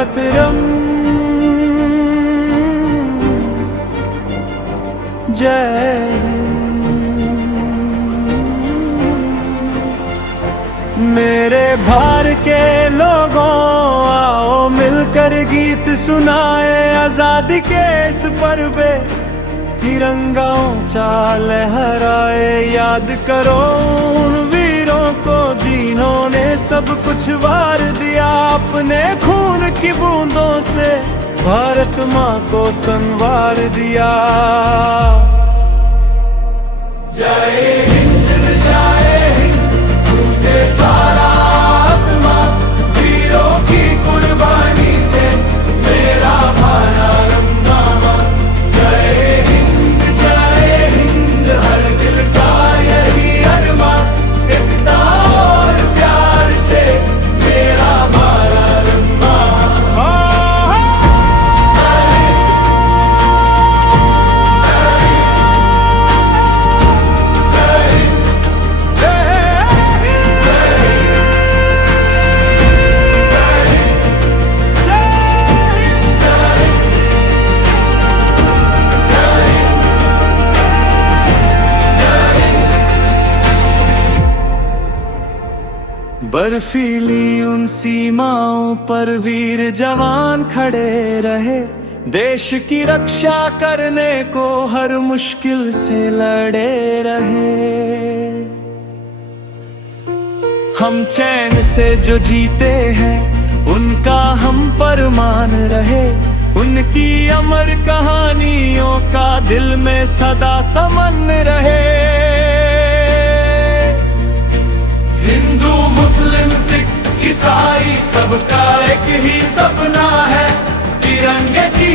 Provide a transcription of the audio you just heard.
मातरम, जय मेरे भार के लोगों, आओ मिलकर गीत सुनाए आजादी के इस पर्वे, तिरंगा ऊंचा लहराए। याद करो उन वीरों को जिन्होंने सब कुछ वार दिया, अपने खून की बूंदों से भारत माँ को संवार दिया। जय हिंद जय हिंद, तुझे सारा आसमां, वीरों की कुर्बानी से मेरा भारत माँ। जय हिंद हर दिल का यही अरमां, एकता और प्यार से मेरा भारत माँ। बर्फीली उन सीमाओं पर वीर जवान खड़े रहे, देश की रक्षा करने को हर मुश्किल से लड़े रहे। हम चैन से जो जीते हैं उनका हम पर मान रहे, उनकी अमर कहानियों का दिल में सदा समन रहे। हिंदू मुस्लिम सिख ईसाई सबका एक ही सपना है, तिरंगे की